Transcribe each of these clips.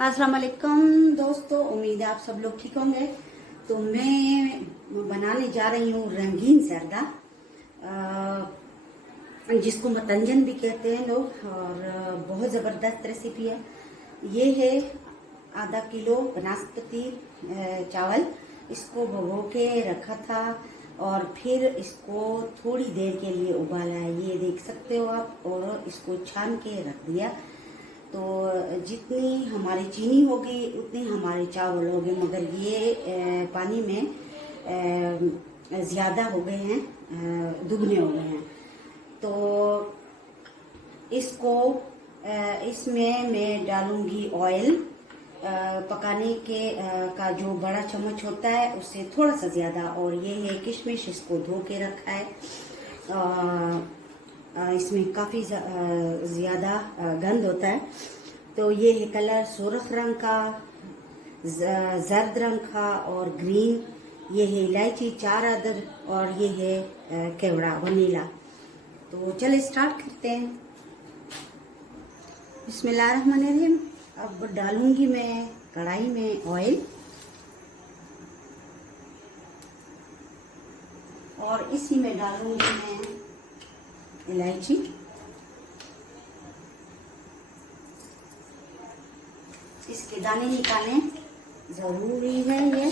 अस्सलाम वालेकुम दोस्तों, उम्मीद है आप सब लोग ठीक होंगे। तो मैं बनाने जा रही हूँ रंगीन जर्दा, जिसको मतंजन भी कहते हैं लोग, और बहुत ज़बरदस्त रेसिपी है। ये है आधा किलो बनास्पति चावल। इसको भिगो के रखा था और फिर इसको थोड़ी देर के लिए उबाला है, ये देख सकते हो आप। और इसको छान के रख दिया। तो जितनी हमारी चीनी होगी उतनी हमारे चावल होंगे, मगर ये पानी में ज़्यादा हो गए हैं, दुगने हो गए हैं। तो इसको इसमें मैं डालूंगी ऑयल। पकाने के का जो बड़ा चम्मच होता है उससे थोड़ा सा ज़्यादा। और ये है किशमिश, इसको धो के रखा है। इसमें काफ़ी ज़्यादा गंध होता है। तो ये है कलर सुर्ख रंग का, जर्द रंग का और ग्रीन। ये है इलायची 4 अदर और ये है केवड़ा वनीला। तो चलिए स्टार्ट करते हैं। बिस्मिल्लाहिर्रहमानिर्रहीम। अब डालूंगी मैं कढ़ाई में ऑयल, और इसी में डालूंगी मैं इलायची, इसके दाने निकालने जरूरी है ये।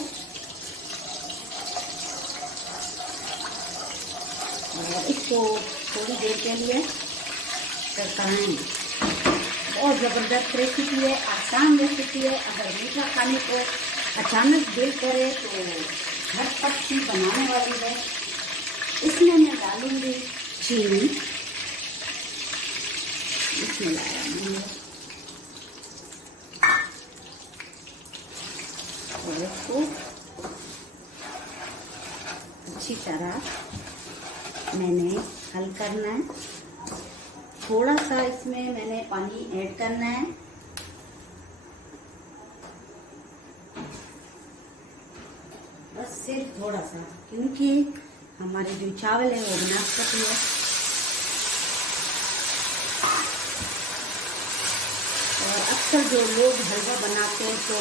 और इसको थोड़ी देर के लिए पकाएं। बहुत ज़बरदस्त रेसिपी है, आसान रेसिपी है। अगर मीठा खाने को अचानक दिल करे तो झटपट सी बनाने वाली है। इसमें मैं डालूंगी चीनी। इसमें और इसको अच्छी तरह मैंने हल करना है। थोड़ा सा इसमें मैंने पानी ऐड करना है। बस सिर्फ थोड़ा सा, क्योंकि हमारे जो चावल है वो बनास्पति है। और अक्सर जो लोग हलवा बनाते हैं तो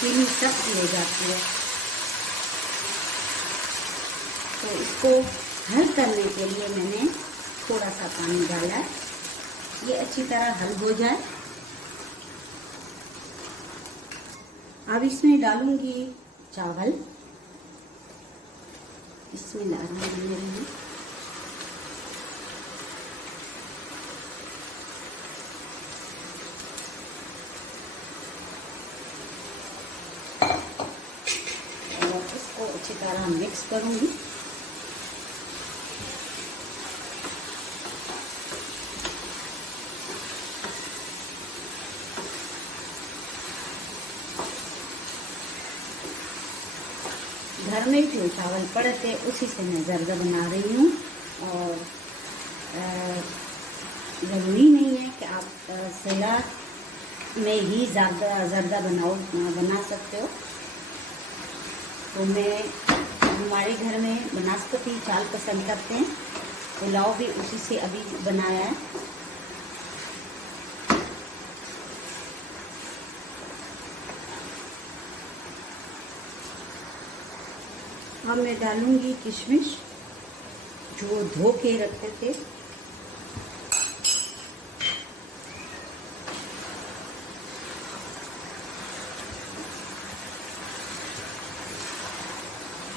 चीनी सख्त ले जाती है। तो इसको हल करने के लिए मैंने थोड़ा सा पानी डाला है, ये अच्छी तरह हल हो जाए। अब इसमें डालूंगी चावल। बिस्मिल्लाहिर्रहमानिर्रहीम। और इसको अच्छी तरह मिक्स करूंगी। घर में जो चावल पड़े थे उसी से मैं जर्दा बना रही हूँ। और ज़रूरी नहीं है कि आप सलाद में ही जर्दा बना सकते हो। तो हमारे घर में बनास्पति चावल पसंद करते हैं। पुलाव भी उसी से अभी बनाया है। अब मैं डालूंगी किशमिश जो धो के रखते थे।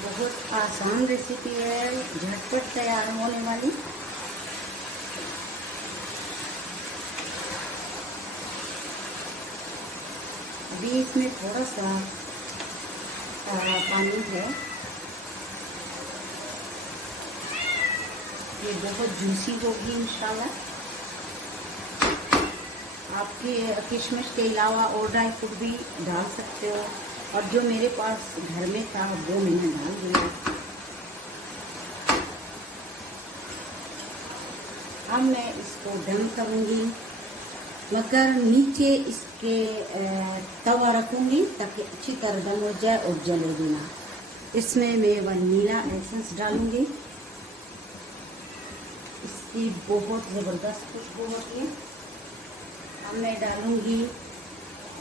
बहुत आसान रेसिपी है, झटपट तैयार होने वाली। अभी इसमें थोड़ा सा पानी है। ये बहुत जूसी होगी इंशाल्लाह। आपके किशमिश के अलावा और ड्राई फ्रूट भी डाल सकते हो, और जो मेरे पास घर में था वो मैंने डाल दिया। अब मैं इसको दम करूँगी, मगर नीचे इसके तवा रखूँगी ताकि अच्छी तरह दम हो जाए और जले भी ना। इसमें मैं वनीला एसेंस डालूँगी, इसकी बहुत ज़बरदस्त खुशबू होती है। अब मैं डालूँगी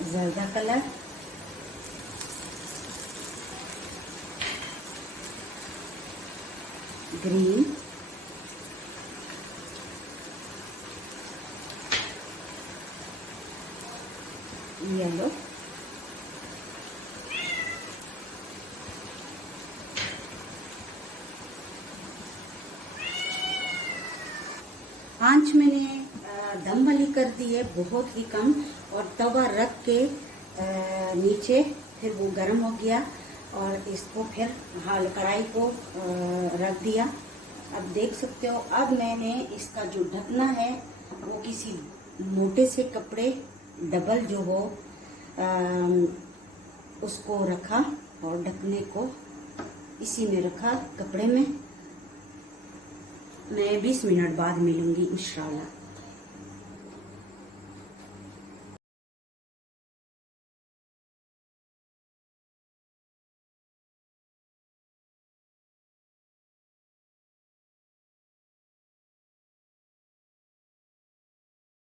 जर्दा कलर, ग्रीन, येलो, आंच मैंने दम वाली कर दी है बहुत ही कम, और तवा रख के नीचे, फिर वो गर्म हो गया और इसको फिर हाल कढ़ाई को रख दिया। अब देख सकते हो, अब मैंने इसका जो ढकना है वो किसी मोटे से कपड़े, डबल जो हो, उसको रखा और ढकने को इसी में रखा कपड़े में। मैं 20 मिनट बाद मिलूंगी इंशाल्लाह।